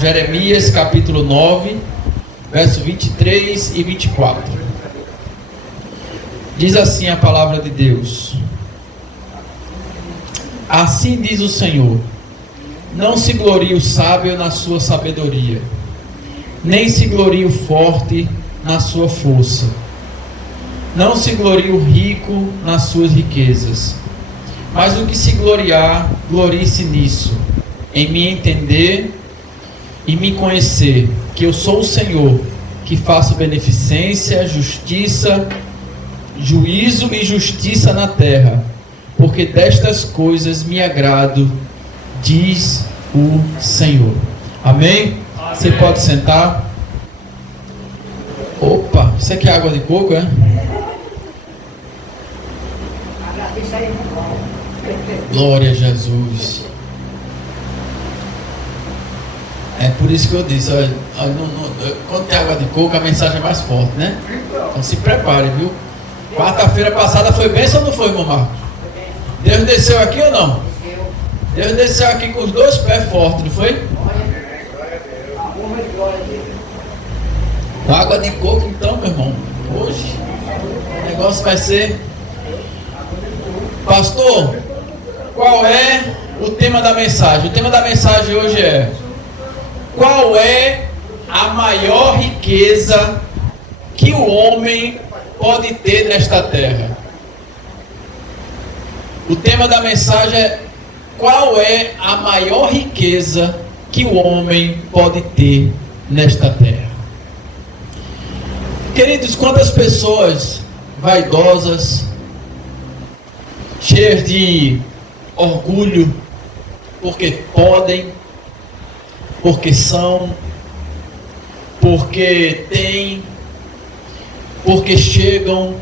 Jeremias capítulo 9, verso 23 e 24. Diz assim a palavra de Deus: assim diz o Senhor: não se glorie o sábio na sua sabedoria, nem se glorie o forte na sua força, não se glorie o rico nas suas riquezas, mas o que se gloriar, glorie-se nisso, em me entender e me conhecer, que eu sou o Senhor, que faço beneficência, justiça, juízo e justiça na terra, porque destas coisas me agrado, diz o Senhor. Amém? Você pode sentar. Opa, isso aqui é água de coco, é? Glória a Jesus. É por isso que eu disse, olha, quando tem água de coco, a mensagem é mais forte, né? Então se prepare, viu? Quarta-feira passada foi bênção ou não foi, irmão Marcos? Deus desceu aqui ou não? Deus desceu aqui com os dois pés fortes, não foi? Com água de coco então, meu irmão. Hoje o negócio vai ser... Pastor, qual é o tema da mensagem? O tema da mensagem hoje é: qual é a maior riqueza que o homem pode ter nesta terra? O tema da mensagem é: qual é a maior riqueza que o homem pode ter nesta terra? Queridos, quantas pessoas vaidosas, cheias de orgulho, porque podem, porque são, porque têm, porque chegam,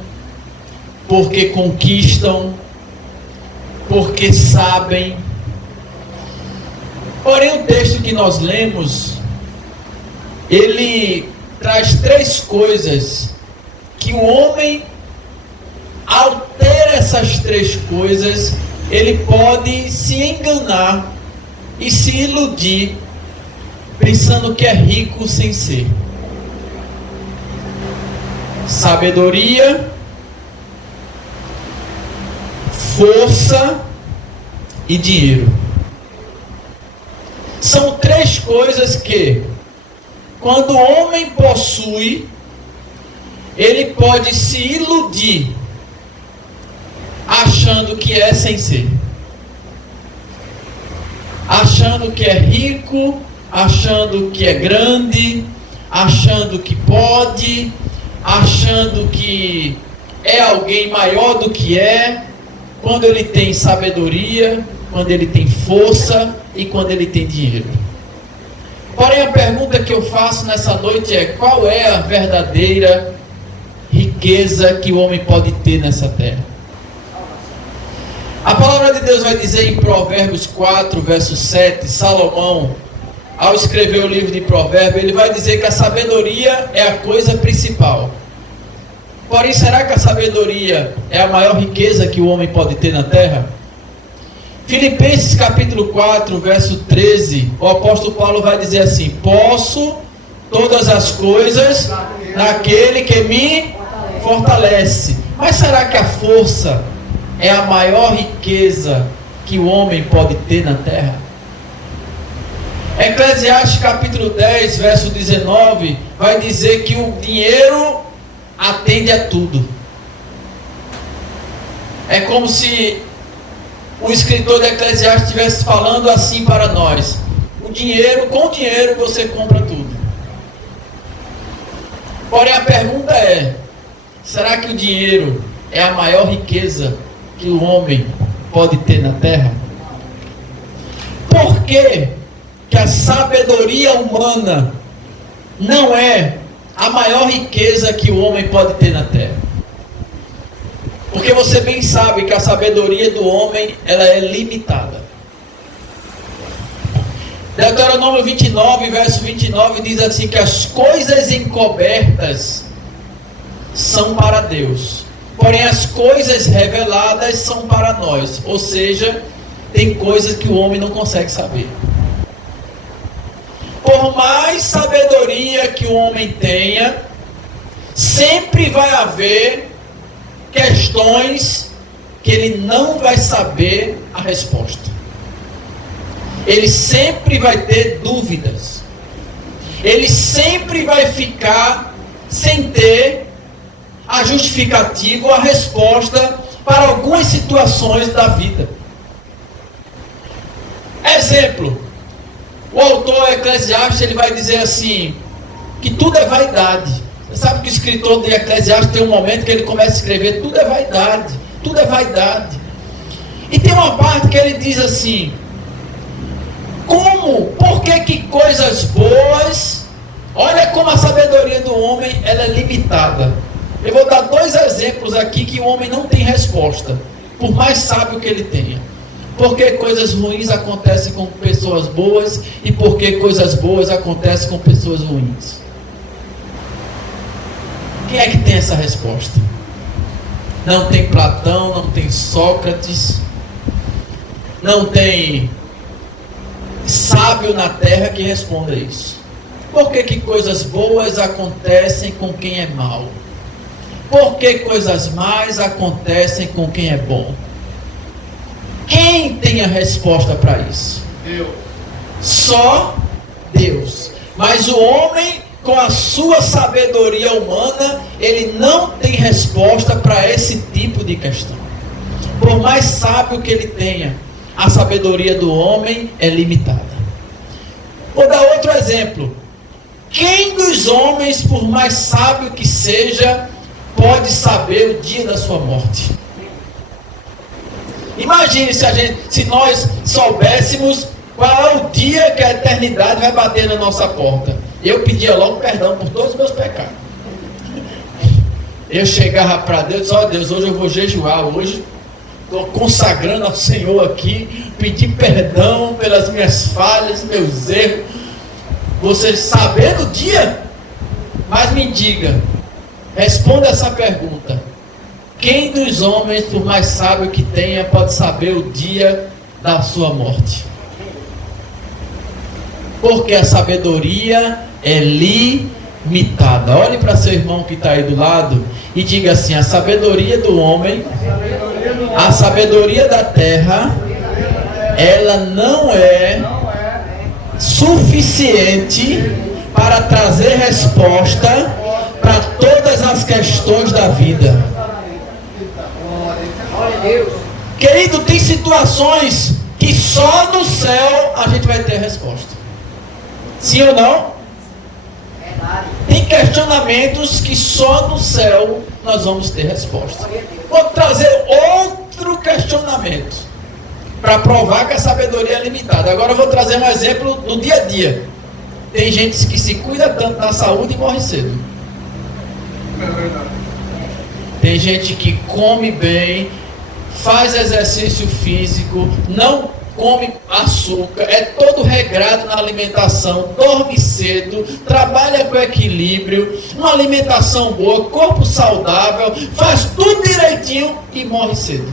porque conquistam, porque sabem. Porém, o texto que nós lemos, ele traz três coisas que o homem, ao ter essas três coisas, ele pode se enganar e se iludir, pensando que é rico sem ser. Sabedoria, força e dinheiro. São três coisas que, quando o homem possui, ele pode se iludir, achando que é sem ser, achando que é rico, achando que é grande, achando que pode, achando que é alguém maior do que é, quando ele tem sabedoria, quando ele tem força e quando ele tem dinheiro. Porém, a pergunta que eu faço nessa noite é: qual é a verdadeira riqueza que o homem pode ter nessa terra? A palavra de Deus vai dizer em Provérbios 4, verso 7, Salomão, ao escrever o livro de Provérbios, ele vai dizer que a sabedoria é a coisa principal. Porém, será que a sabedoria é a maior riqueza que o homem pode ter na terra? Filipenses capítulo 4, verso 13, o apóstolo Paulo vai dizer assim: posso todas as coisas naquele que me fortalece. Mas será que a força é a maior riqueza que o homem pode ter na terra? Eclesiastes capítulo 10, verso 19, vai dizer que o dinheiro atende a tudo. É como se o escritor de Eclesiastes estivesse falando assim para nós: com dinheiro você compra tudo. Porém, a pergunta é: será que o dinheiro é a maior riqueza que o homem pode ter na terra? Por que a sabedoria humana não é a maior riqueza que o homem pode ter na terra? Porque você bem sabe que a sabedoria do homem, ela é limitada. Deuteronômio 29, verso 29 diz assim: que as coisas encobertas são para Deus, porém as coisas reveladas são para nós. Ou seja, tem coisas que o homem não consegue saber. por mais sabedoria que o homem tenha, sempre vai haver questões que ele não vai saber a resposta. Ele sempre vai ter dúvidas. Ele sempre vai ficar sem ter a justificativa ou a resposta para algumas situações da vida. Exemplo, o autor Eclesiastes, ele vai dizer assim, que tudo é vaidade. Você sabe que o escritor de Eclesiastes tem um momento que ele começa a escrever, tudo é vaidade, tudo é vaidade. E tem uma parte que ele diz assim, como, por que coisas boas, olha como a sabedoria do homem, ela é limitada. Eu vou dar 2 exemplos aqui que o homem não tem resposta, por mais sábio que ele tenha. Por que coisas ruins acontecem com pessoas boas e por que coisas boas acontecem com pessoas ruins? Quem é que tem essa resposta? Não tem Platão, não tem Sócrates, não tem sábio na terra que responda isso. Por que coisas boas acontecem com quem é mau? Por que coisas más acontecem com quem é bom? Quem tem a resposta para isso? Deus. Só Deus. Mas o homem, com a sua sabedoria humana, ele não tem resposta para esse tipo de questão. Por mais sábio que ele tenha, a sabedoria do homem é limitada. Vou dar outro exemplo. Quem dos homens, por mais sábio que seja, pode saber o dia da sua morte? Imagine se nós soubéssemos qual é o dia que a eternidade vai bater na nossa porta. Eu pedia logo perdão por todos os meus pecados. Eu chegava para Deus, ó Deus, hoje eu vou jejuar, hoje estou consagrando ao Senhor aqui, pedir perdão pelas minhas falhas, meus erros. Você sabendo o dia? Mas me diga, responda essa pergunta. Quem dos homens, por mais sábio que tenha, pode saber o dia da sua morte? Porque a sabedoria é limitada. Olhe para seu irmão que está aí do lado e diga assim: a sabedoria do homem, a sabedoria da terra, ela não é suficiente para trazer resposta para todas as questões da vida. Querido, tem situações que só no céu a gente vai ter resposta. Sim ou não? Tem questionamentos que só no céu nós vamos ter resposta. Vou trazer outro questionamento para provar que a sabedoria é limitada. Agora eu vou trazer um exemplo do dia a dia. Tem gente que se cuida tanto da saúde e morre cedo. Tem gente que come bem, faz exercício físico, não come açúcar, é todo regrado na alimentação, dorme cedo, trabalha com equilíbrio, uma alimentação boa, corpo saudável, faz tudo direitinho e morre cedo.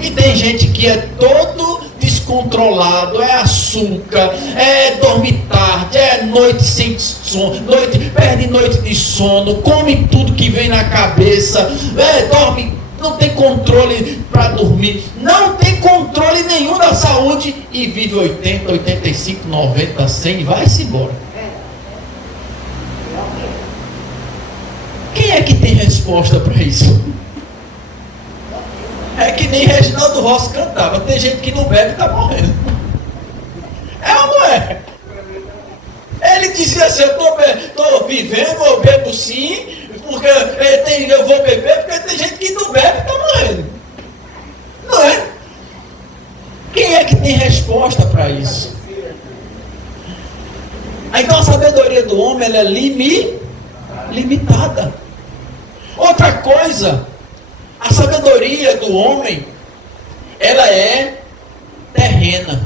E tem gente que é todo descontrolado, é açúcar, é dormir tarde, é noite sem sono, perde noite de sono, come tudo que vem na cabeça, dorme, não tem controle para dormir, não tem controle nenhum da saúde e vive 80, 85, 90, 100 e vai-se embora. Quem é que tem resposta para isso? É que nem Reginaldo Rossi cantava, tem gente que não bebe e está morrendo. É ou não é? Ele dizia assim: eu estou vivendo, eu bebo sim, porque eu vou beber, porque tem gente que não bebe e está morrendo. Não é? Quem é que tem resposta para isso? Então a sabedoria do homem ela é limitada. Outra coisa, a sabedoria do homem ela é terrena.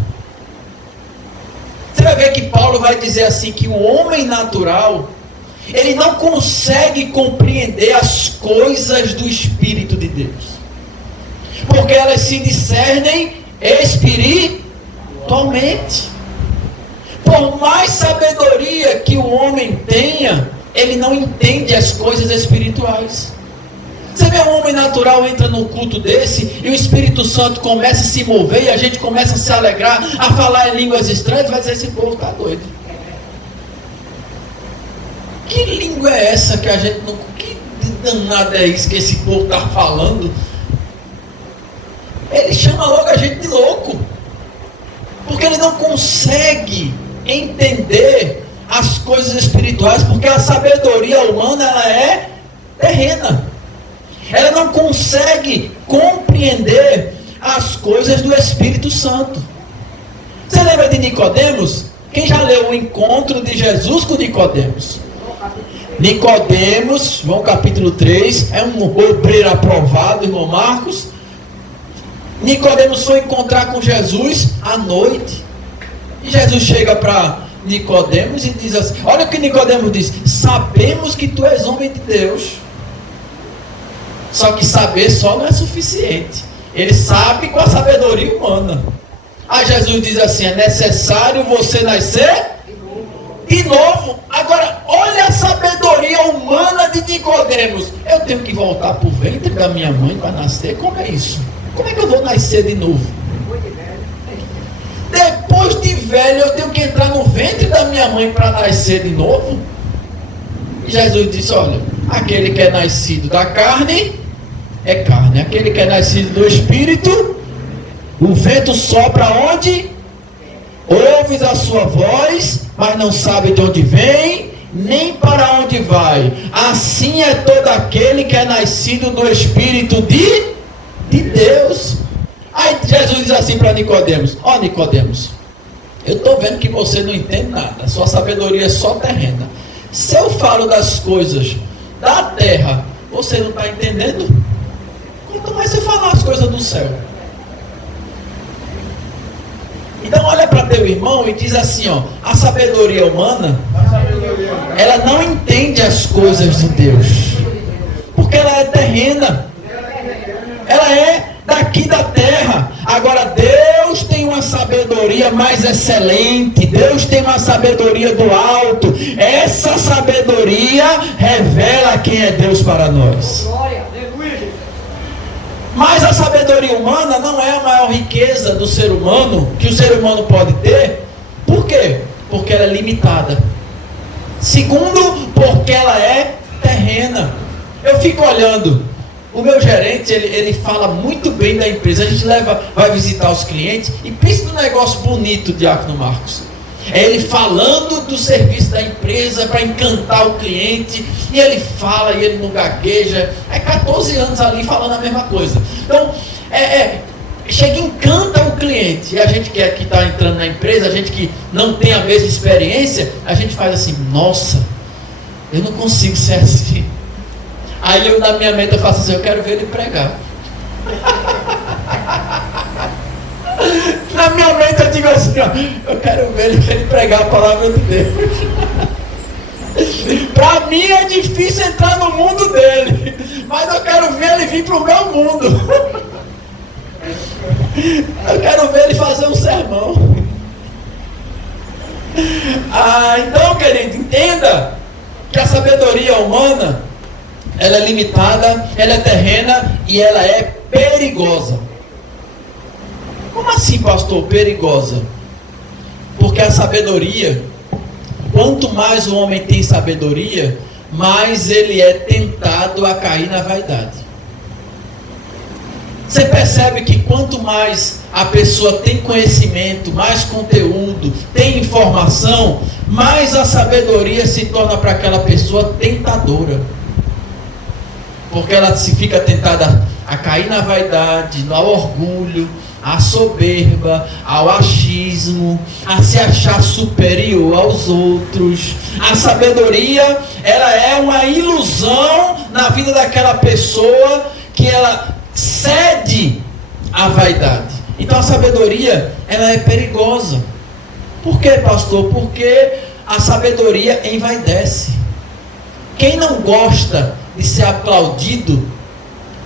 Você vai ver que Paulo vai dizer assim, que o homem natural, ele não consegue compreender as coisas do Espírito de Deus, porque elas se discernem espiritualmente. Por mais sabedoria que o homem tenha, ele não entende as coisas espirituais. Você vê um homem natural entra num culto desse e o Espírito Santo começa a se mover e a gente começa a se alegrar, a falar em línguas estranhas, vai dizer, esse povo está doido. Que língua é essa que a gente não... Que danada é isso que esse povo está falando? Ele chama logo a gente de louco. Porque ele não consegue entender as coisas espirituais, porque a sabedoria humana, ela é terrena. Ela não consegue compreender as coisas do Espírito Santo. Você lembra de Nicodemos? Quem já leu o encontro de Jesus com Nicodemos? Nicodemos, João capítulo 3, é um obreiro aprovado, irmão Marcos. Nicodemos foi encontrar com Jesus à noite. E Jesus chega para Nicodemos e diz assim, olha o que Nicodemos diz, sabemos que tu és homem de Deus. Só que saber só não é suficiente. Ele sabe com a sabedoria humana. Aí Jesus diz assim, é necessário você nascer de novo. Agora, olha a sabedoria humana de Nicodemos. Eu tenho que voltar para o ventre da minha mãe para nascer? Como é isso? Como é que eu vou nascer de novo? Depois de velho, eu tenho que entrar no ventre da minha mãe para nascer de novo? E Jesus disse, olha, aquele que é nascido da carne é carne, aquele que é nascido do Espírito, o vento sopra onde? Ouves a sua voz, mas não sabe de onde vem, nem para onde vai. Assim é todo aquele que é nascido do Espírito de Deus. Aí Jesus diz assim para Nicodemos, ó Nicodemos, eu estou vendo que você não entende nada, sua sabedoria é só terrena. Se eu falo das coisas da terra, você não está entendendo? Quanto mais você falar as coisas do céu. Então olha para teu irmão e diz assim, ó, a sabedoria humana, ela não entende as coisas de Deus, porque ela é terrena, ela é daqui da terra. Agora Deus tem uma sabedoria mais excelente, Deus tem uma sabedoria do alto. Essa sabedoria revela quem é Deus para nós. Mas a sabedoria humana não é a maior riqueza do ser humano, que o ser humano pode ter. Por quê? Porque ela é limitada. Segundo, porque ela é terrena. Eu fico olhando, o meu gerente, ele fala muito bem da empresa. A gente vai visitar os clientes e pensa no negócio bonito, Diácono Marcos. É ele falando do serviço da empresa para encantar o cliente, e ele fala e ele não gagueja. É 14 anos ali falando a mesma coisa. Então, chega e encanta o cliente. E a gente que está entrando na empresa, a gente que não tem a mesma experiência, a gente faz assim, nossa, eu não consigo ser assim. Aí eu, na minha mente, eu faço assim, eu quero ver ele pregar. Na minha mente eu digo assim, ó, eu quero ver ele pregar a palavra de Deus. Para mim é difícil entrar no mundo dele, mas eu quero ver ele vir para o meu mundo. Eu quero ver ele fazer um sermão. Então, querido, entenda que a sabedoria humana, ela é limitada, ela é terrena e ela é perigosa. Como assim, pastor, perigosa? Porque a sabedoria, quanto mais o homem tem sabedoria, mais ele é tentado a cair na vaidade. Você percebe que quanto mais a pessoa tem conhecimento, mais conteúdo, tem informação, mais a sabedoria se torna para aquela pessoa tentadora. Porque ela se fica tentada a cair na vaidade, ao orgulho, à soberba, ao achismo, a se achar superior aos outros. A sabedoria, ela é uma ilusão na vida daquela pessoa, que ela cede à vaidade. Então a sabedoria, ela é perigosa. Por quê, pastor? Porque a sabedoria envaidece. Quem não gosta de ser aplaudido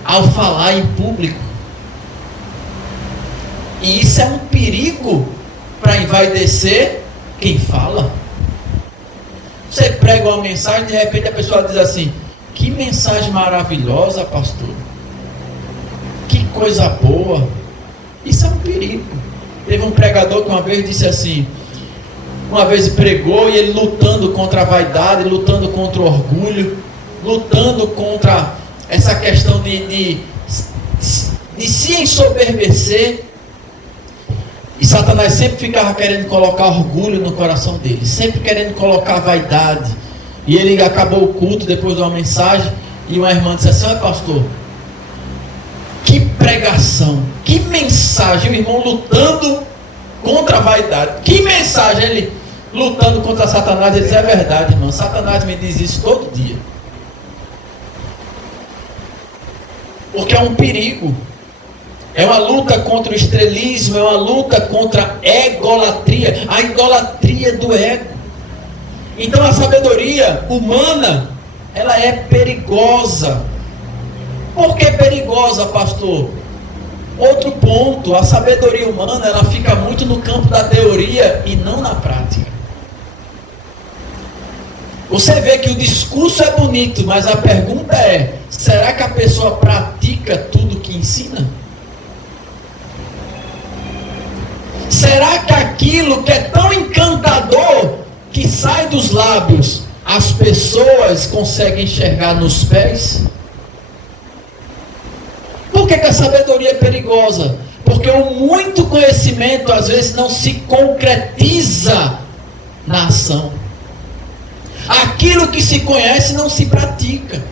ao falar em público? E isso é um perigo para envaidecer quem fala. Você prega uma mensagem, de repente a pessoa diz assim: que mensagem maravilhosa, pastor. Que coisa boa. Isso é um perigo. Teve um pregador que uma vez disse assim, uma vez pregou e ele lutando contra a vaidade, lutando contra o orgulho, lutando contra essa questão de se ensoberbecer. E Satanás sempre ficava querendo colocar orgulho no coração dele, sempre querendo colocar vaidade. E ele acabou o culto depois de uma mensagem, e uma irmã disse assim: olha, pastor, que pregação, que mensagem. O irmão lutando contra a vaidade, que mensagem. Ele lutando contra Satanás. Ele diz: é verdade, irmão, Satanás me diz isso todo dia. Porque é um perigo. É uma luta contra o estrelismo, é uma luta contra a egolatria, a idolatria do ego. Então a sabedoria humana, ela é perigosa. Por que perigosa, pastor? Outro ponto, a sabedoria humana, ela fica muito no campo da teoria e não na prática. Você vê que o discurso é bonito, mas a pergunta é: será que a pessoa pratica tudo que ensina? Será que aquilo que é tão encantador que sai dos lábios, as pessoas conseguem enxergar nos pés? Por que a sabedoria é perigosa? Porque o muito conhecimento às vezes não se concretiza na ação. Aquilo que se conhece não se pratica.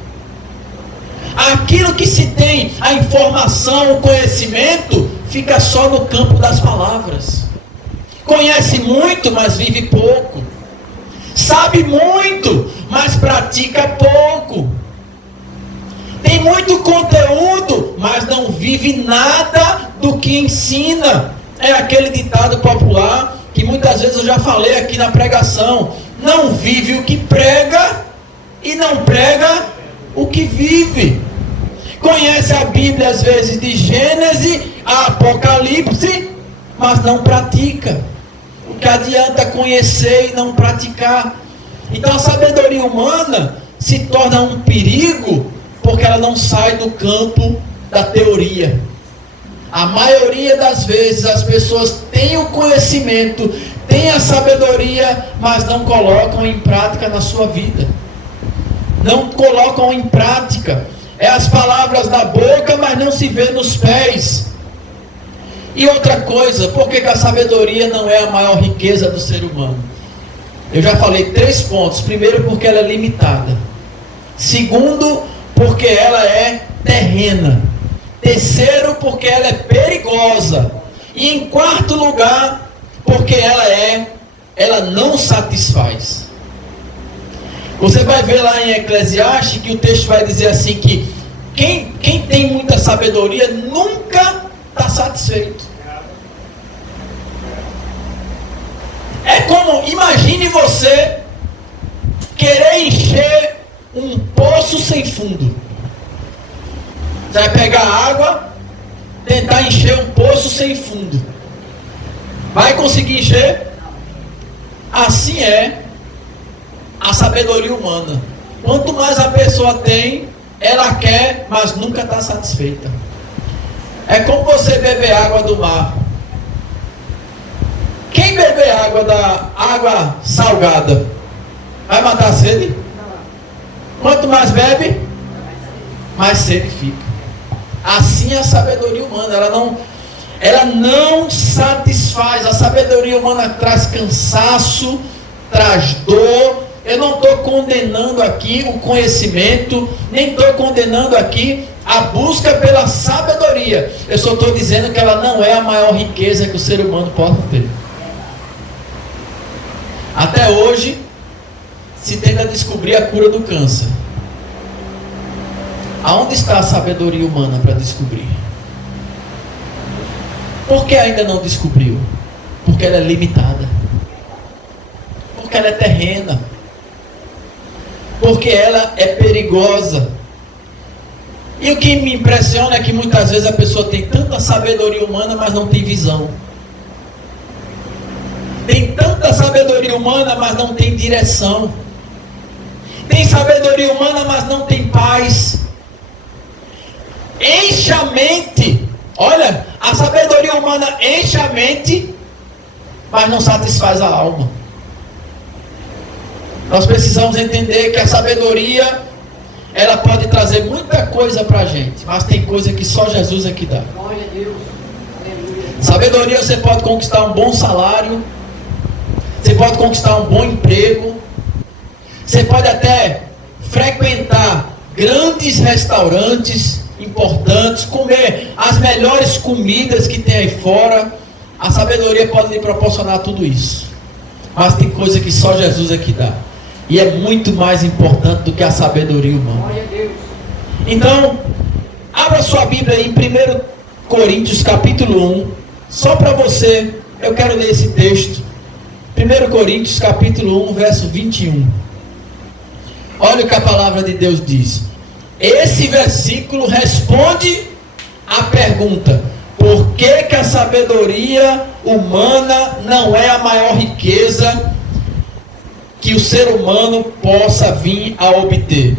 Aquilo que se tem, a informação, o conhecimento, fica só no campo das palavras. Conhece muito, mas vive pouco. Sabe muito, mas pratica pouco. Tem muito conteúdo, mas não vive nada do que ensina. É aquele ditado popular que muitas vezes eu já falei aqui na pregação: não vive o que prega e não prega o que vive. Conhece a Bíblia às vezes de Gênesis a Apocalipse, mas não pratica. O que adianta conhecer e não praticar? Então a sabedoria humana se torna um perigo porque ela não sai do campo da teoria. A maioria das vezes as pessoas têm o conhecimento, têm a sabedoria, mas não colocam em prática na sua vida. Não colocam em prática. É as palavras na boca, mas não se vê nos pés. E outra coisa, por que a sabedoria não é a maior riqueza do ser humano? Eu já falei 3 pontos. Primeiro, porque ela é limitada. Segundo, porque ela é terrena. Terceiro, porque ela é perigosa. E em quarto lugar, porque ela não satisfaz. Você vai ver lá em Eclesiastes que o texto vai dizer assim que quem tem muita sabedoria nunca está satisfeito. É como, imagine você querer encher um poço sem fundo. Você vai pegar água, tentar encher um poço sem fundo. Vai conseguir encher? Assim é a sabedoria humana. Quanto mais a pessoa tem, ela quer, mas nunca está satisfeita. É como você beber água do mar. Quem beber água salgada vai matar a sede? Quanto mais bebe, mais sede fica. Assim é a sabedoria humana. Ela não satisfaz. A sabedoria humana traz cansaço, traz dor. Eu não estou condenando aqui o conhecimento, nem estou condenando aqui a busca pela sabedoria. Eu só estou dizendo que ela não é a maior riqueza que o ser humano pode ter. Até hoje, se tenta descobrir a cura do câncer. Aonde está a sabedoria humana para descobrir? Por que ainda não descobriu? Porque ela é limitada. Porque ela é terrena. Porque ela é perigosa. E o que me impressiona é que muitas vezes a pessoa tem tanta sabedoria humana, mas não tem visão. Tem tanta sabedoria humana, mas não tem direção. Tem sabedoria humana, mas não tem paz. Enche a mente. Olha, a sabedoria humana enche a mente, mas não satisfaz a alma. Nós precisamos entender que a sabedoria, ela pode trazer muita coisa para a gente, mas tem coisa que só Jesus é que dá. Glória a Deus. Aleluia. Sabedoria, você pode conquistar um bom salário, você pode conquistar um bom emprego, você pode até frequentar grandes restaurantes importantes, comer as melhores comidas que tem aí fora. A sabedoria pode lhe proporcionar tudo isso, mas tem coisa que só Jesus é que dá, e é muito mais importante do que a sabedoria humana. Glória a Deus. Então, abra sua Bíblia aí em 1 Coríntios capítulo 1. Só para você, eu quero ler esse texto. 1 Coríntios capítulo 1, verso 21. Olha o que a palavra de Deus diz. Esse versículo responde à pergunta: por que que a sabedoria humana não é a maior riqueza que o ser humano possa vir a obter?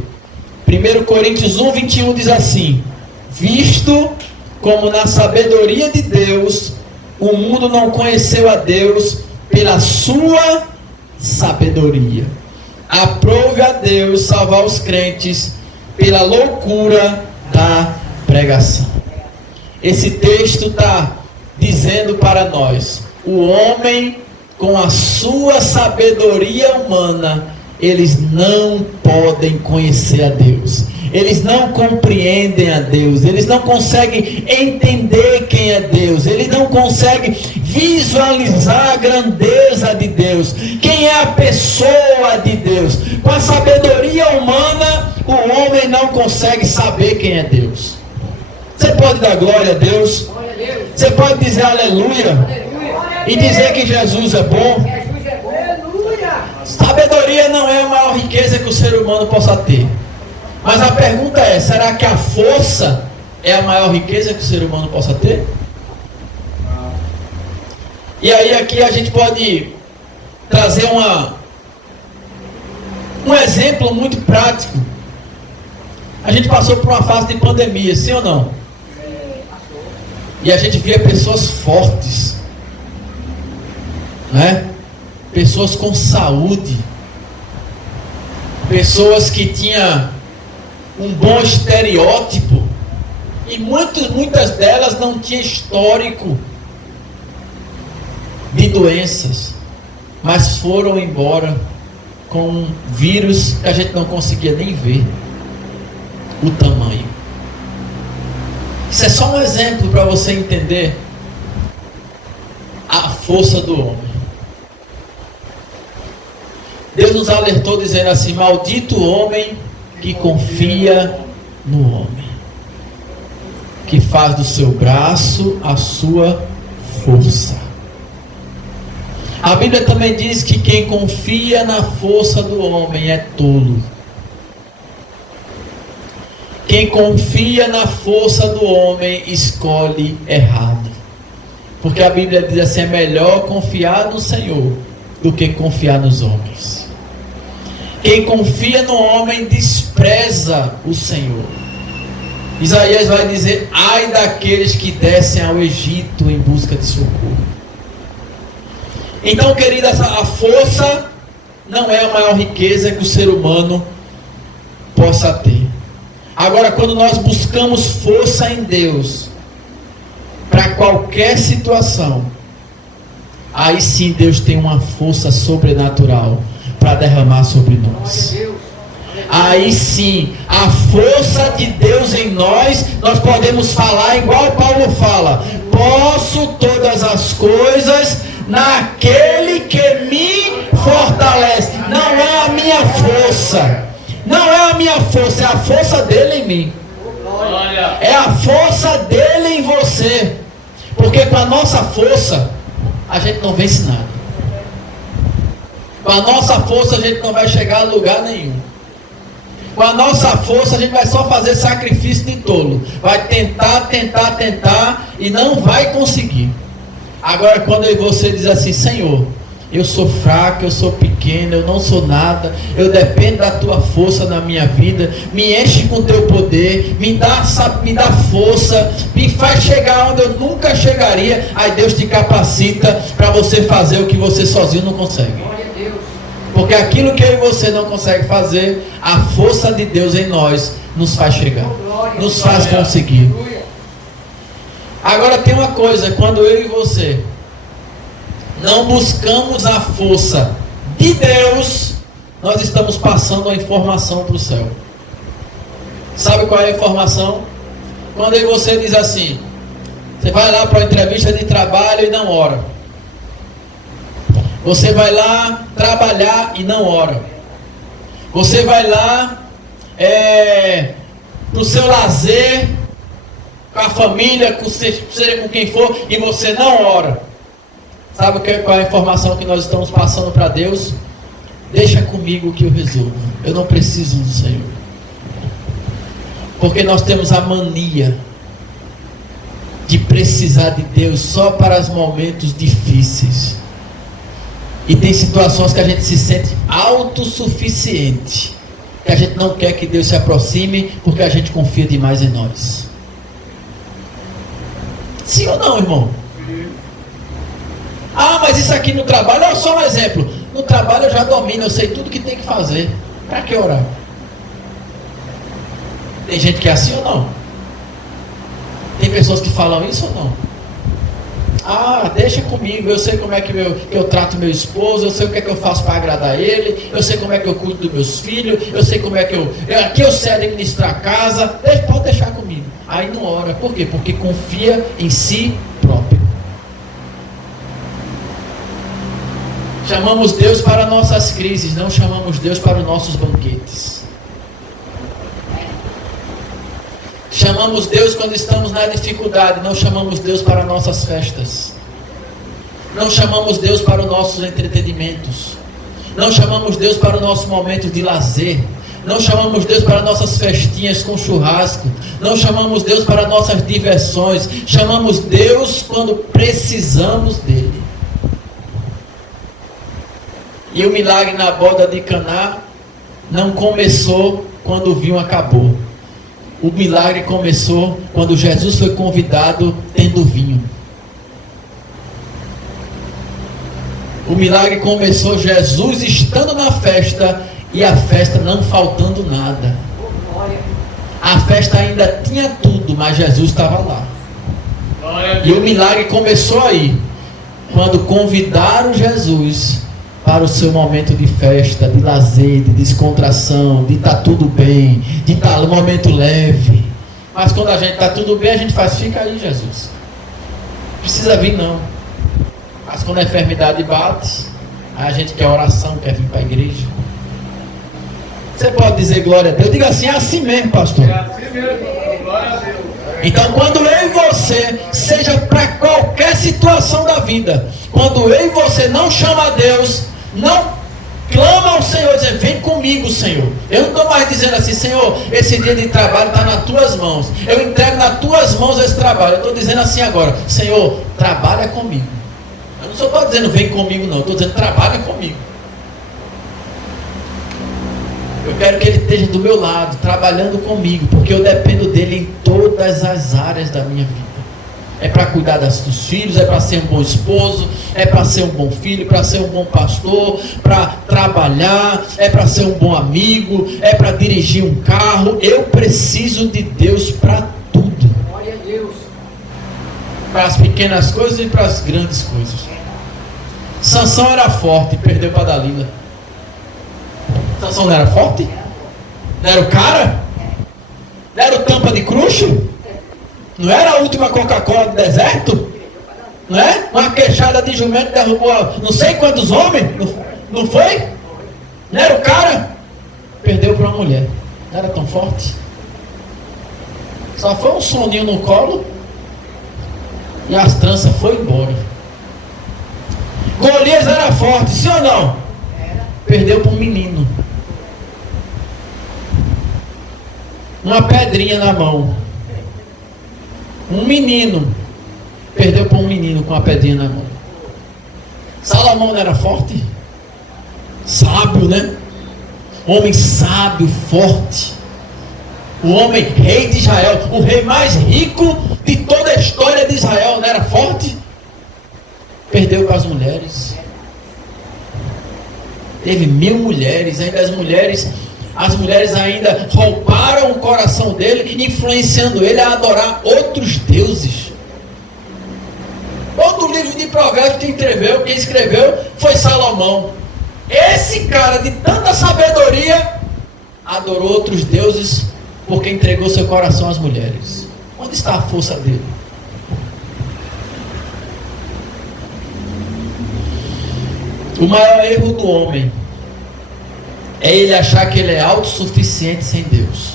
1 Coríntios 1, 21 diz assim: visto como na sabedoria de Deus o mundo não conheceu a Deus pela sua sabedoria, aprove a Deus salvar os crentes pela loucura da pregação. Esse texto está dizendo para nós: o homem, com a sua sabedoria humana, eles não podem conhecer a Deus, eles não compreendem a Deus, eles não conseguem entender quem é Deus, eles não conseguem visualizar a grandeza de Deus, quem é a pessoa de Deus. Com a sabedoria humana, o homem não consegue saber quem é Deus. Você pode dar glória a Deus? Glória a Deus. Você pode dizer aleluia Aleluia. e dizer que Jesus é bom? Jesus é bom. Aleluia. Sabedoria não é a maior riqueza que o ser humano possa ter. Mas a pergunta é: será que a força é a maior riqueza que o ser humano possa ter? E aí aqui a gente pode trazer um exemplo muito prático. A gente passou por uma fase de pandemia, sim ou não? E a gente via pessoas fortes, né? Pessoas com saúde, pessoas que tinham um bom estereótipo, e muitas delas não tinham histórico de doenças, mas foram embora com um vírus que a gente não conseguia nem ver o tamanho. Isso é só um exemplo para você entender a força do homem. Deus nos alertou dizendo assim: maldito o homem que confia no homem, que faz do seu braço a sua força. A Bíblia também diz que quem confia na força do homem é tolo. Quem confia na força do homem escolhe errado. Porque a Bíblia diz assim: é melhor confiar no Senhor do que confiar nos homens. Quem confia no homem despreza o Senhor. Isaías vai dizer: ai daqueles que descem ao Egito em busca de socorro. Então, querida, a força não é a maior riqueza que o ser humano possa ter. Agora, quando nós buscamos força em Deus para qualquer situação, aí sim Deus tem uma força sobrenatural para derramar sobre nós. Aí sim, a força de Deus em nós podemos falar igual Paulo fala: posso todas as coisas naquele que me fortalece. Não é a minha força, não é a minha força, é a força dele em mim, é a força dele em você. Porque com a nossa força a gente não vence nada. Com a nossa força a gente não vai chegar a lugar nenhum. Com a nossa força a gente vai só fazer sacrifício de tolo. Vai tentar e não vai conseguir. Agora, quando você diz assim: Senhor, Eu sou fraco, eu sou pequeno, eu não sou nada, eu dependo da tua força na minha vida. Me enche com teu poder, me dá força, me faz chegar onde eu nunca chegaria. Aí Deus te capacita para você fazer o que você sozinho não consegue. Glória a Deus. Porque aquilo que eu e você não consegue fazer, a força de Deus em nós nos faz chegar, nos faz conseguir. Agora tem uma coisa, quando eu e você não buscamos a força de Deus, nós estamos passando a informação para o céu. Sabe qual é a informação? Quando eu e você diz assim, você vai lá para uma entrevista de trabalho e não ora. Você vai lá trabalhar e não ora. Você vai lá para o seu lazer, com a família, seja com quem for, e você não ora. Sabe qual é a informação que nós estamos passando para Deus? Deixa comigo que eu resolvo. Eu não preciso do Senhor. Porque nós temos a mania de precisar de Deus só para os momentos difíceis. E tem situações que a gente se sente autossuficiente, que a gente não quer que Deus se aproxime porque a gente confia demais em nós. Sim ou não, irmão? Ah, mas isso aqui no trabalho, olha só um exemplo. No trabalho eu já domino, eu sei tudo que tem que fazer. Para que orar? Tem gente que é assim ou não? Tem pessoas que falam isso ou não? Ah, deixa comigo, eu sei como é que eu trato meu esposo, eu sei o que é que eu faço para agradar ele, eu sei como é que eu cuido dos meus filhos, eu sei como é que aqui eu sei administrar a casa, pode deixar comigo. Aí não ora, por quê? Porque confia em si próprio. Chamamos Deus para nossas crises, não chamamos Deus para os nossos banquetes. Chamamos Deus quando estamos na dificuldade, não chamamos Deus para nossas festas. Não chamamos Deus para os nossos entretenimentos. Não chamamos Deus para o nosso momento de lazer. Não chamamos Deus para nossas festinhas com churrasco. Não chamamos Deus para nossas diversões. Chamamos Deus quando precisamos dele. E o milagre na boda de Caná não começou quando o vinho acabou. O milagre começou quando Jesus foi convidado tendo vinho. O milagre começou Jesus estando na festa e a festa não faltando nada. A festa ainda tinha tudo, mas Jesus estava lá. E o milagre começou aí, quando convidaram Jesus para o seu momento de festa, de lazer, de descontração, de estar tudo bem, de estar no momento leve. Mas quando a gente está tudo bem, a gente faz, fica aí, Jesus. Não precisa vir não. Mas quando a enfermidade bate, aí a gente quer oração, quer vir para a igreja. Você pode dizer glória a Deus? Diga assim, é assim mesmo, pastor. É assim mesmo, glória a Deus. Então quando eu e você, seja para qualquer situação da vida, quando eu e você não chama a Deus, não clama ao Senhor, dizendo, vem comigo, Senhor. Eu não estou mais dizendo assim, Senhor, esse dia de trabalho está nas tuas mãos. Eu entrego nas tuas mãos esse trabalho. Eu estou dizendo assim agora, Senhor, trabalha comigo. Eu não só estou dizendo, vem comigo não. Eu estou dizendo, trabalha comigo. Eu quero que Ele esteja do meu lado, trabalhando comigo, porque eu dependo dEle em todas as áreas da minha vida. É para cuidar dos filhos, é para ser um bom esposo, é para ser um bom filho, para ser um bom pastor, para trabalhar, é para ser um bom amigo, é para dirigir um carro. Eu preciso de Deus para tudo. Glória a Deus. Para as pequenas coisas e para as grandes coisas. Sansão era forte e perdeu para Dalila. Sansão não era forte? Não era o cara? Não era o tampa de crucho? Não era a última Coca-Cola do deserto? Não é? Uma queixada de jumento derrubou não sei quantos homens? Não foi? Não era o cara? Perdeu para uma mulher. Não era tão forte? Só foi um soninho no colo e as tranças foram embora. Golias era forte, sim ou não? Perdeu para um menino. Uma pedrinha na mão. Um menino perdeu para um menino com a pedrinha na mão. Salomão não era forte? Sábio, né? Homem sábio, forte. O homem rei de Israel, o rei mais rico de toda a história de Israel, não era forte? Perdeu com as mulheres. Teve 1000 mulheres, ainda as mulheres ainda roubaram o coração dele, influenciando ele a adorar outros deuses. Todo o livro de Provérbios quem escreveu foi Salomão. Esse cara de tanta sabedoria adorou outros deuses porque entregou seu coração às mulheres. Onde está a força dele? O maior erro do homem é ele achar que ele é autossuficiente sem Deus.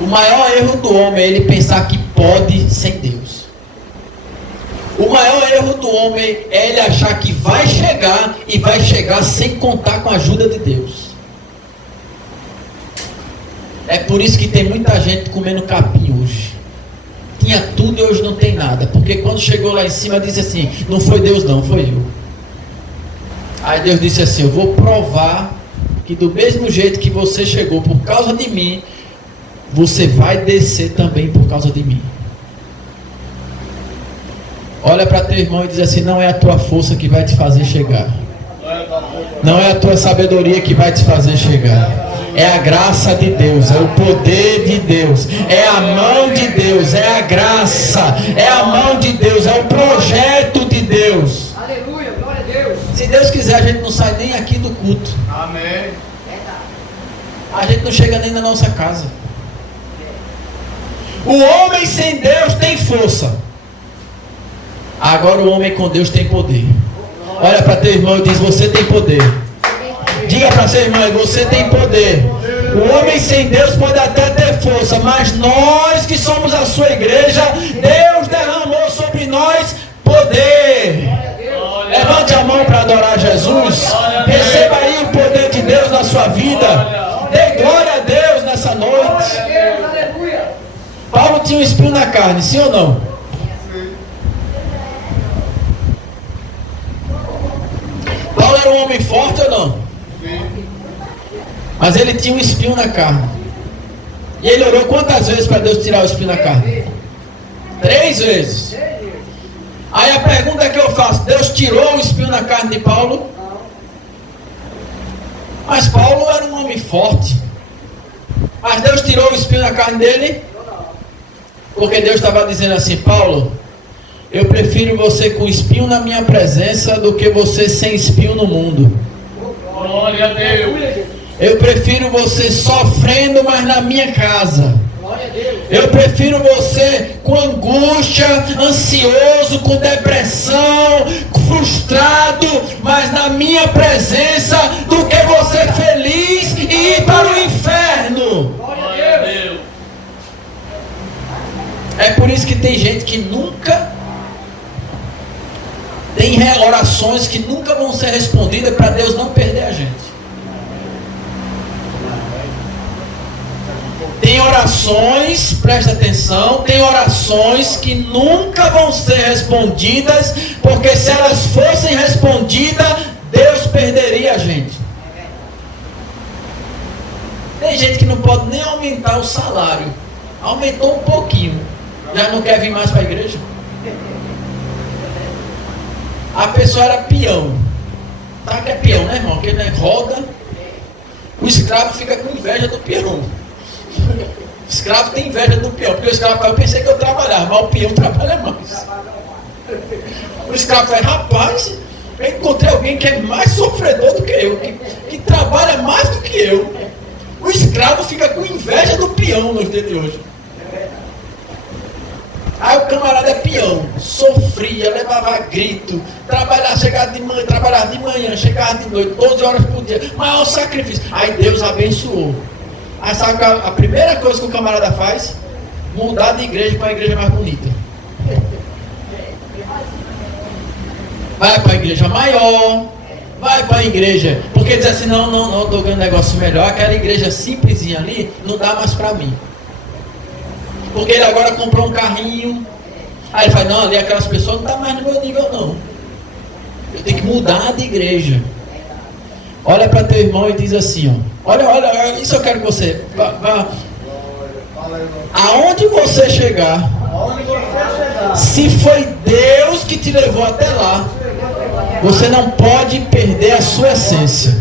O maior erro do homem é ele pensar que pode sem Deus. O maior erro do homem é ele achar que vai chegar e vai chegar sem contar com a ajuda de Deus. É por isso que tem muita gente comendo capim hoje. Tinha tudo e hoje não tem nada. Porque quando chegou lá em cima disse assim, não foi Deus não, foi eu. Aí Deus disse assim, eu vou provar que do mesmo jeito que você chegou por causa de mim, você vai descer também por causa de mim. Olha para teu irmão e diz assim, não é a tua força que vai te fazer chegar. Não é a tua sabedoria que vai te fazer chegar. É a graça de Deus, é o poder de Deus, é a mão de Deus, é a graça, é a mão de Deus, é o projeto de Deus. Aleluia, glória a Deus. Se Deus quiser, a gente não sai nem aqui do culto. Amém. A gente não chega nem na nossa casa. O homem sem Deus tem força. Agora o homem com Deus tem poder. Olha para teu irmão e diz, você tem poder. Diga para seu irmão, você tem poder. O homem sem Deus pode até ter força, mas nós que somos a sua igreja, Deus derramou sobre nós poder. Levante a mão para adorar Jesus. Receba aí o poder de Deus na sua vida. Dê glória a Deus nessa noite. Paulo tinha um espinho na carne, sim ou não? Paulo era um homem forte ou não? Mas ele tinha um espinho na carne. E ele orou quantas vezes para Deus tirar o espinho na carne? 3 vezes. Aí a pergunta que eu faço, Deus tirou o espinho na carne de Paulo? Mas Paulo era um homem forte. Mas Deus tirou o espinho na carne dele? Porque Deus estava dizendo assim, Paulo, eu prefiro você com espinho na minha presença do que você sem espinho no mundo. Glória a Deus. Eu prefiro você sofrendo, mas na minha casa. Eu prefiro você com angústia, ansioso, com depressão, frustrado, mas na minha presença, do que você feliz e ir para o inferno. Glória a Deus. É por isso que tem gente que nunca tem orações que nunca vão ser respondidas para Deus não perder a gente. Tem orações, presta atenção, tem orações que nunca vão ser respondidas, porque se elas fossem respondidas, Deus perderia a gente. Tem gente que não pode nem aumentar o salário. Aumentou um pouquinho, já não quer vir mais para a igreja. A pessoa era peão. Sabe o que é peão, né, irmão? Aquele né, roda. O escravo fica com inveja do peão. O escravo tem inveja do peão, porque o escravo fala, eu pensei que eu trabalhava, mas o peão trabalha mais. O escravo fala, rapaz, eu encontrei alguém que é mais sofredor do que eu, que trabalha mais do que eu. O escravo fica com inveja do peão nos dias de hoje. Aí o camarada é peão, sofria, levava grito, trabalhava de manhã, chegava de noite, 12 horas por dia, maior sacrifício. Aí Deus abençoou. Aí sabe a primeira coisa que o camarada faz? Mudar de igreja para uma igreja mais bonita. Vai para a igreja maior, vai para a igreja, porque diz assim, não, estou ganhando um negócio melhor, aquela igreja simplesinha ali, não dá mais para mim. Porque ele agora comprou um carrinho, aí ele fala, não, ali aquelas pessoas não estão mais no meu nível não. Eu tenho que mudar de igreja. Olha para teu irmão e diz assim, ó. Olha, isso eu quero que você vá. Aonde você chegar, se foi Deus que te levou até lá, você não pode perder a sua essência.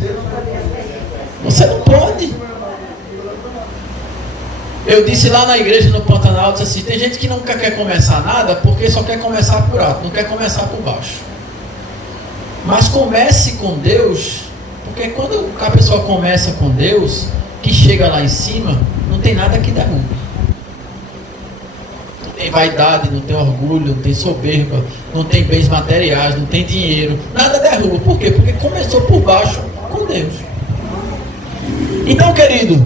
Você não pode. Eu disse lá na igreja no Pantanal, disse assim, tem gente que nunca quer começar nada porque só quer começar por alto, não quer começar por baixo. Mas comece com Deus, porque quando a pessoa começa com Deus, que chega lá em cima, não tem nada que derruba. Não tem vaidade, não tem orgulho, não tem soberba, não tem bens materiais, não tem dinheiro, nada derruba. Por quê? Porque começou por baixo com Deus. Então, querido,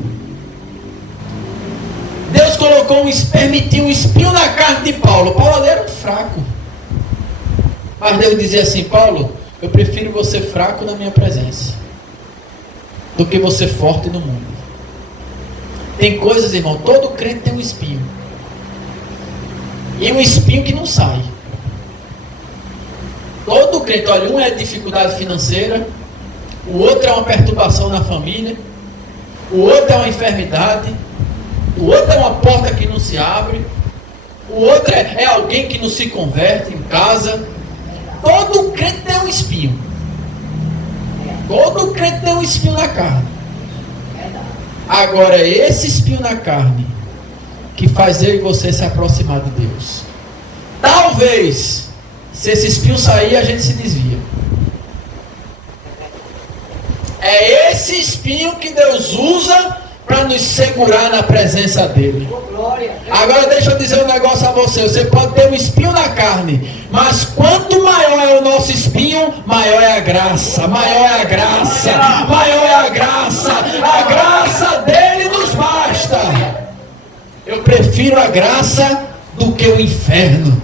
Deus colocou permitiu um espinho na carne de Paulo. Paulo ali era um fraco. Mas Deus dizia assim, Paulo, eu prefiro você fraco na minha presença do que você forte no mundo. Tem coisas, irmão, todo crente tem um espinho. E um espinho que não sai. Todo crente, olha, um é dificuldade financeira, o outro é uma perturbação na família, o outro é uma enfermidade, o outro é uma porta que não se abre, o outro é alguém que não se converte em casa. Todo crente tem um espinho. Todo crente tem um espinho na carne. Agora, esse espinho na carne que faz eu e você se aproximar de Deus. Talvez, se esse espinho sair, a gente se desvia. É esse espinho que Deus usa para nos segurar na presença dele. Agora deixa eu dizer um negócio a você. Você pode ter um espinho na carne, mas quanto maior é o nosso espinho, maior é a graça. Maior é a graça. Maior é a graça. A graça dele nos basta. Eu prefiro a graça do que o inferno.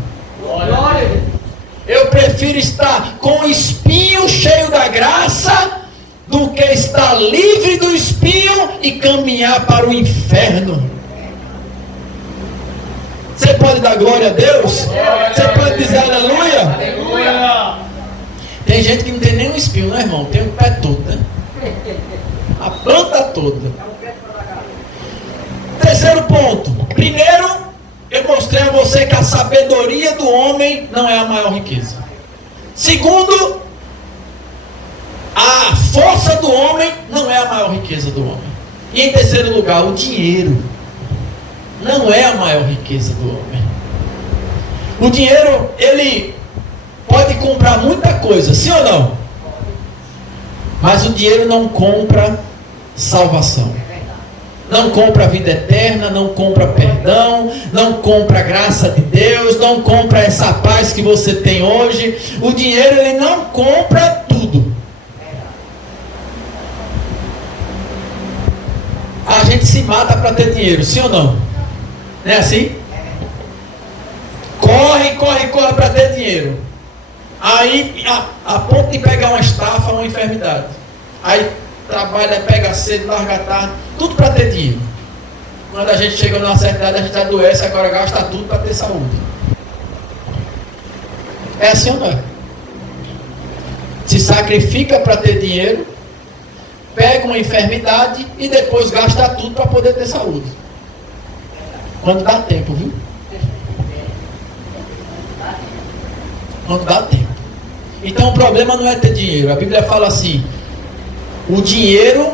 Eu prefiro estar com o espinho cheio da graça do que estar livre do espinho e caminhar para o inferno. Você pode dar glória a Deus? Você pode dizer aleluia? Aleluia. Tem gente que não tem nem um espinho, né, irmão? Tem o pé todo, né? A planta toda. Terceiro ponto. Primeiro, eu mostrei a você que a sabedoria do homem não é a maior riqueza. Segundo, a força do homem não é a maior riqueza do homem. E em terceiro lugar, o dinheiro não é a maior riqueza do homem. O dinheiro, ele pode comprar muita coisa, sim ou não? Mas o dinheiro não compra salvação. Não compra vida eterna, não compra perdão, não compra a graça de Deus, não compra essa paz que você tem hoje. O dinheiro, ele não compra tudo. A gente se mata para ter dinheiro, sim ou não? Não é assim? Corre para ter dinheiro. Aí, a ponto de pegar uma estafa, uma enfermidade. Aí, trabalha, pega cedo, larga tarde, tudo para ter dinheiro. Quando a gente chega numa certa idade, a gente adoece, agora gasta tudo para ter saúde. É assim ou não é? Se sacrifica para ter dinheiro, pega uma enfermidade e depois gasta tudo para poder ter saúde. Quando dá tempo, viu? Quando dá tempo. Então o problema não é ter dinheiro. A Bíblia fala assim, o dinheiro,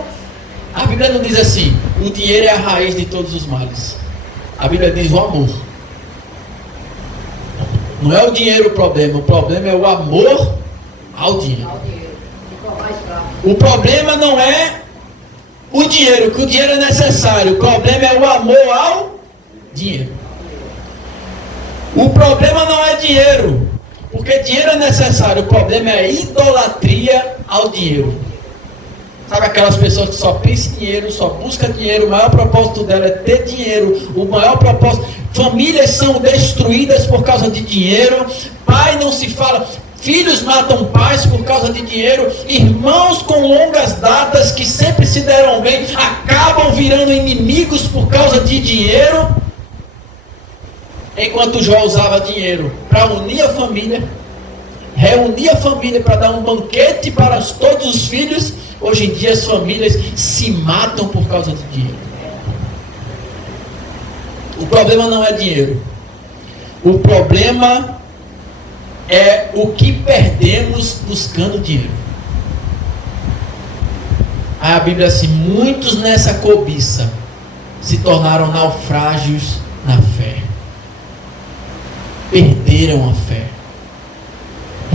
a Bíblia não diz assim, o dinheiro é a raiz de todos os males. A Bíblia diz o amor. Não é o dinheiro o problema é o amor ao dinheiro. O problema não é o dinheiro, que o dinheiro é necessário. O problema é o amor ao dinheiro. O problema não é dinheiro, porque dinheiro é necessário. O problema é a idolatria ao dinheiro. Sabe aquelas pessoas que só pensam em dinheiro, só buscam dinheiro, o maior propósito dela é ter dinheiro, o maior propósito... Famílias são destruídas por causa de dinheiro, pai não se fala... Filhos matam pais por causa de dinheiro. Irmãos com longas datas que sempre se deram bem acabam virando inimigos por causa de dinheiro. Enquanto Jó usava dinheiro para unir a família, reunir a família para dar um banquete para todos os filhos. Hoje em dia as famílias se matam por causa de dinheiro. O problema não é dinheiro. O problema é o que perdemos buscando dinheiro. Aí a Bíblia diz assim: muitos nessa cobiça se tornaram naufrágios na fé. Perderam a fé.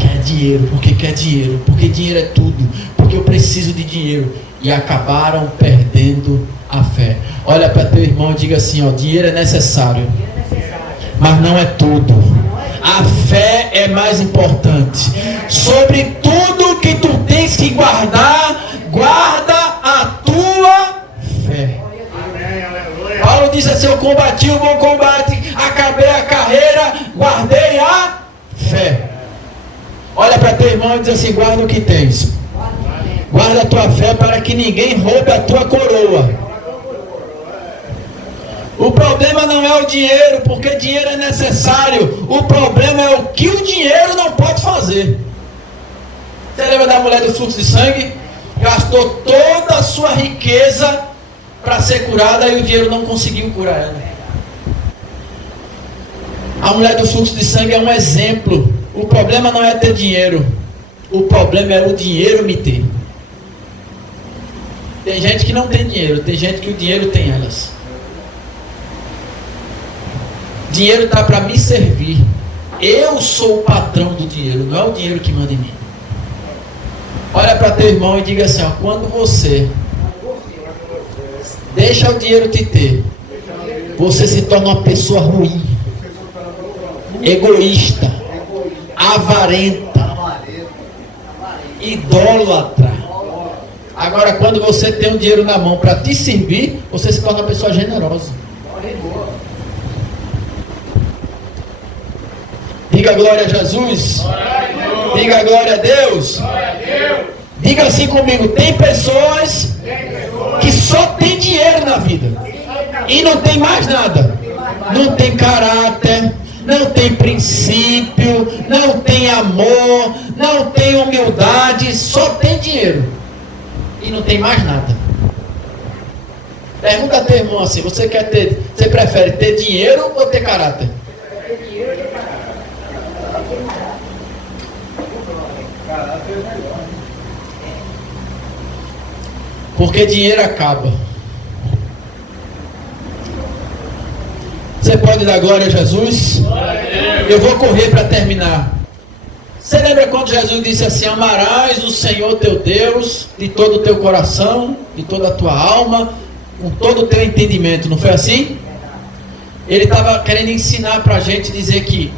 Quer dinheiro, porque quer dinheiro, porque dinheiro é tudo, porque eu preciso de dinheiro, e acabaram perdendo a fé. Olha para teu irmão e diga assim: ó, dinheiro é necessário, mas não é tudo. A fé é mais importante. Sobre tudo que tu tens que guardar, guarda a tua fé. Paulo diz assim: eu combati o bom combate, acabei a carreira, guardei a fé. Olha para teu irmão e diz assim: guarda o que tens. Guarda a tua fé para que ninguém roube a tua coroa. O problema não é o dinheiro, porque dinheiro é necessário. O problema é o que o dinheiro não pode fazer. Você lembra da mulher do fluxo de sangue? Gastou toda a sua riqueza para ser curada e o dinheiro não conseguiu curar ela. A mulher do fluxo de sangue é um exemplo. O problema não é ter dinheiro, o problema é o dinheiro me ter. Tem gente que não tem dinheiro, tem gente que o dinheiro tem elas. Dinheiro está para me servir. Eu sou o patrão do dinheiro, não é o dinheiro que manda em mim. Olha para teu irmão e diga assim: ó, quando você deixa o dinheiro te ter, você se torna uma pessoa ruim, egoísta, avarenta, idólatra. Agora, quando você tem o dinheiro na mão para te servir, você se torna uma pessoa generosa. Diga glória a Jesus. Diga glória a Deus. Diga assim comigo: tem pessoas que só tem dinheiro na vida e não tem mais nada. Não tem caráter, não tem princípio, não tem amor, não tem humildade, só tem dinheiro e não tem mais nada. Pergunta a teu irmão assim: você prefere ter dinheiro ou ter caráter? Porque dinheiro acaba. Você pode dar glória a Jesus? Eu vou correr para terminar. Você lembra quando Jesus disse assim: amarás o Senhor teu Deus de todo o teu coração, de toda a tua alma, com todo o teu entendimento? Não foi assim? Ele estava querendo ensinar para a gente, dizer que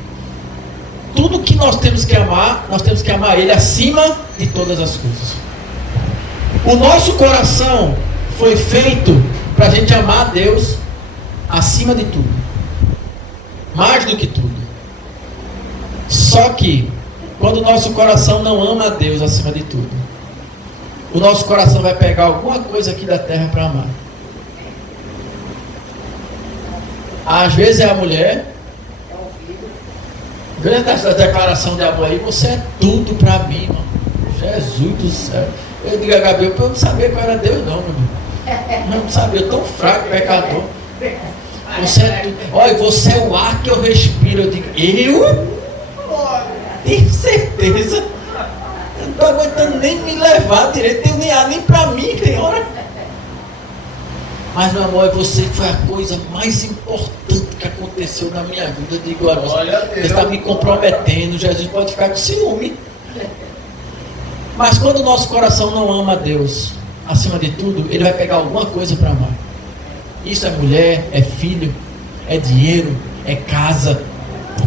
tudo que nós temos que amar Ele acima de todas as coisas. O nosso coração foi feito para a gente amar a Deus acima de tudo, mais do que tudo. Só que quando o nosso coração não ama a Deus acima de tudo, o nosso coração vai pegar alguma coisa aqui da terra para amar. Às vezes é a mulher. Grande essa declaração de amor aí: você é tudo para mim, irmão. Jesus do céu. Eu digo a Gabriel: eu não sabia qual era Deus, não, meu. Não sabia, eu tão fraco, pecador. Você é tudo. Olha, você é o ar que eu respiro. Eu digo: eu? Tenho certeza. Eu não estou aguentando nem me levar direito. Tenho nem ar nem para mim, tem hora. Mas, meu amor, você foi a coisa mais importante que aconteceu na minha vida. Eu digo: você está me comprometendo. Jesus pode ficar com ciúme. Mas quando o nosso coração não ama a Deus acima de tudo, ele vai pegar alguma coisa para amar. Isso é mulher, é filho, é dinheiro, é casa,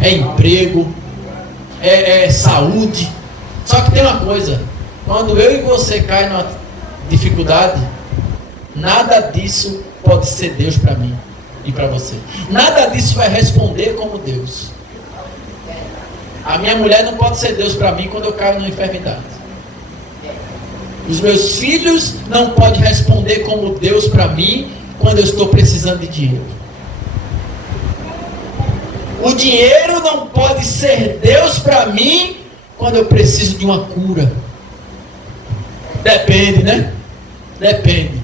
é emprego, é saúde. Só que tem uma coisa: quando eu e você caem numa dificuldade, nada disso pode ser Deus para mim e para você. Nada disso vai responder como Deus. A minha mulher não pode ser Deus para mim quando eu caio numa enfermidade. Os meus filhos não podem responder como Deus para mim quando eu estou precisando de dinheiro. O dinheiro não pode ser Deus para mim Quando eu preciso de uma cura? Depende, né? Depende.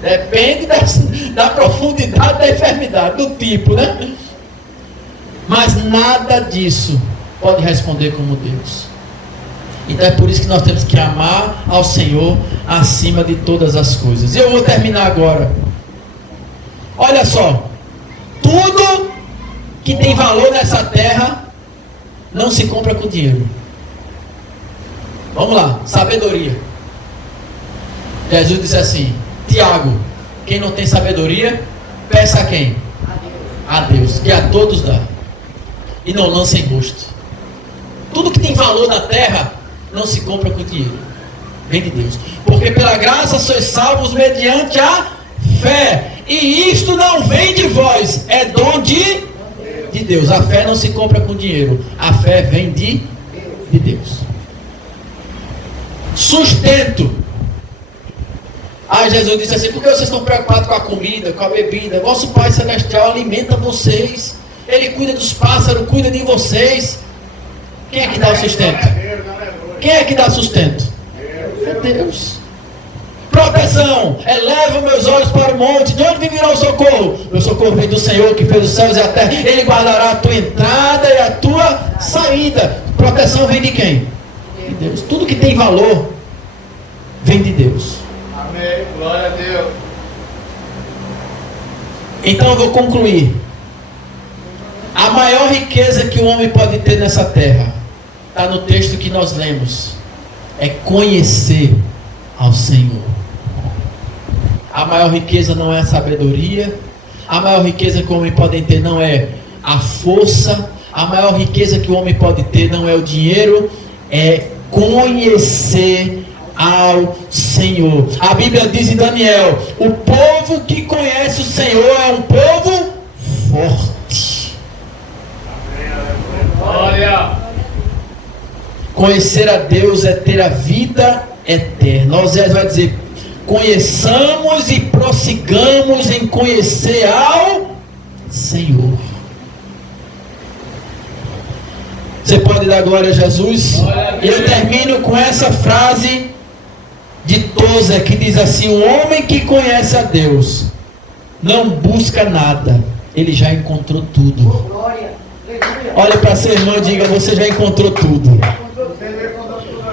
Depende da profundidade da enfermidade, do tipo, né? Mas nada disso pode responder como Deus. Então é por isso que nós temos que amar ao Senhor acima de todas as coisas. E eu vou terminar agora. Olha só. Tudo que tem valor nessa terra não se compra com dinheiro. Vamos lá, sabedoria. Jesus disse assim: Tiago, quem não tem sabedoria, peça a quem? A Deus, que a todos dá. E não lance em rosto. Tudo que tem valor na terra não se compra com dinheiro. Vem de Deus. Porque pela graça sois salvos mediante a fé. E isto não vem de vós, é dom de Deus. A fé não se compra com dinheiro. A fé vem de Deus. Sustento. Aí Jesus disse assim: por que vocês estão preocupados com a comida, com a bebida? Vosso Pai Celestial alimenta vocês. Ele cuida dos pássaros, cuida de vocês. Quem é que dá o sustento? Quem é que dá sustento? É Deus. Proteção. Eleva meus olhos para o monte. De onde virá o socorro? Meu socorro vem do Senhor que fez os céus e a terra. Ele guardará a tua entrada e a tua saída. Proteção vem de quem? De Deus. Tudo que tem valor vem de Deus. Amém. Glória a Deus. Então eu vou concluir. A maior riqueza que o homem pode ter nessa terra está no texto que nós lemos. É conhecer ao Senhor. A maior riqueza não é a sabedoria. A maior riqueza que o homem pode ter não é a força. A maior riqueza que o homem pode ter não é o dinheiro. É conhecer ao Senhor. A Bíblia diz em Daniel: o povo que conhece o Senhor é um povo forte. Glória. Conhecer a Deus é ter a vida eterna. Oséias vai dizer: conheçamos e prossigamos em conhecer ao Senhor. Você pode dar glória a Jesus? E eu termino com essa frase de Tozer, que diz assim: o homem que conhece a Deus não busca nada, ele já encontrou tudo. Glória. Aleluia. Olha para seu irmão e diga: você já encontrou tudo.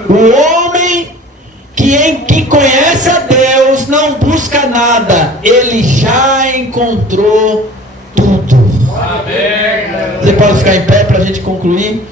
O homem que conhece a Deus não busca nada, ele já encontrou tudo. Amém. Você pode ficar em pé para a gente concluir?